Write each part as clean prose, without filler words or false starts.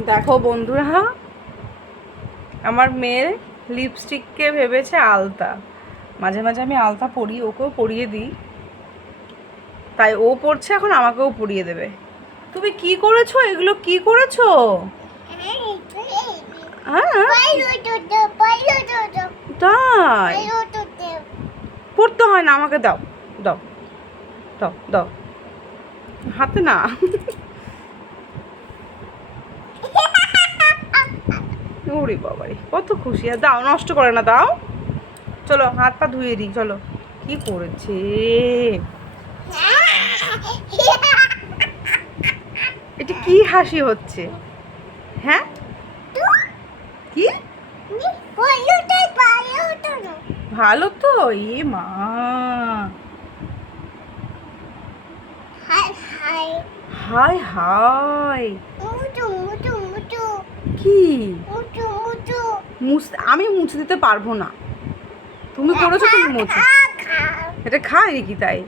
দেখো বন্ধুরা, আমার মেয়ের লিপস্টিককে ভেবেছে আলতা। মাঝে মাঝে আমি আলতা পরি, ওকেও পরিয়ে দিই, তাই ও পড়ছে এখন আমাকেও পরিয়ে দেবে। তুমি কি করেছো? এগুলো কি করেছো? হ্যাঁ তাই পড়তে হয় না, আমাকে দাও দাও দাও দাও, হাতে না। ওরে বাবারে, কত খুশি! আর দাও, নষ্ট করে না, দাও। চলো হাত পা ধুয়ে দিই, চলো। কি করেছে? এটা কি হাসি হচ্ছে? হ্যাঁ কি ভালো তো? এ মা, হাই হাই, কি আমি মুছে দিতে পারবো না। তুমি করেছো, তুমি মুছো। এটা খায় কি তাই?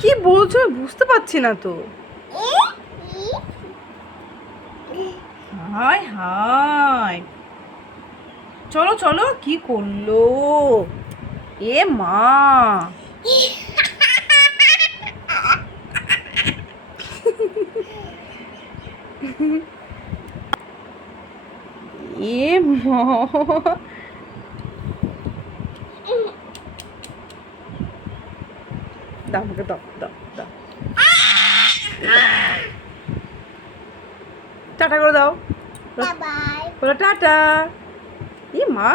কি বলছো বুঝতে পারছি না তো। হাই হাই, চলো চলো, কি করলো? এ মা, এ মা, দাও আমাকে, দাও দাও দাও। টাটা করে দাও, বলো টাটা।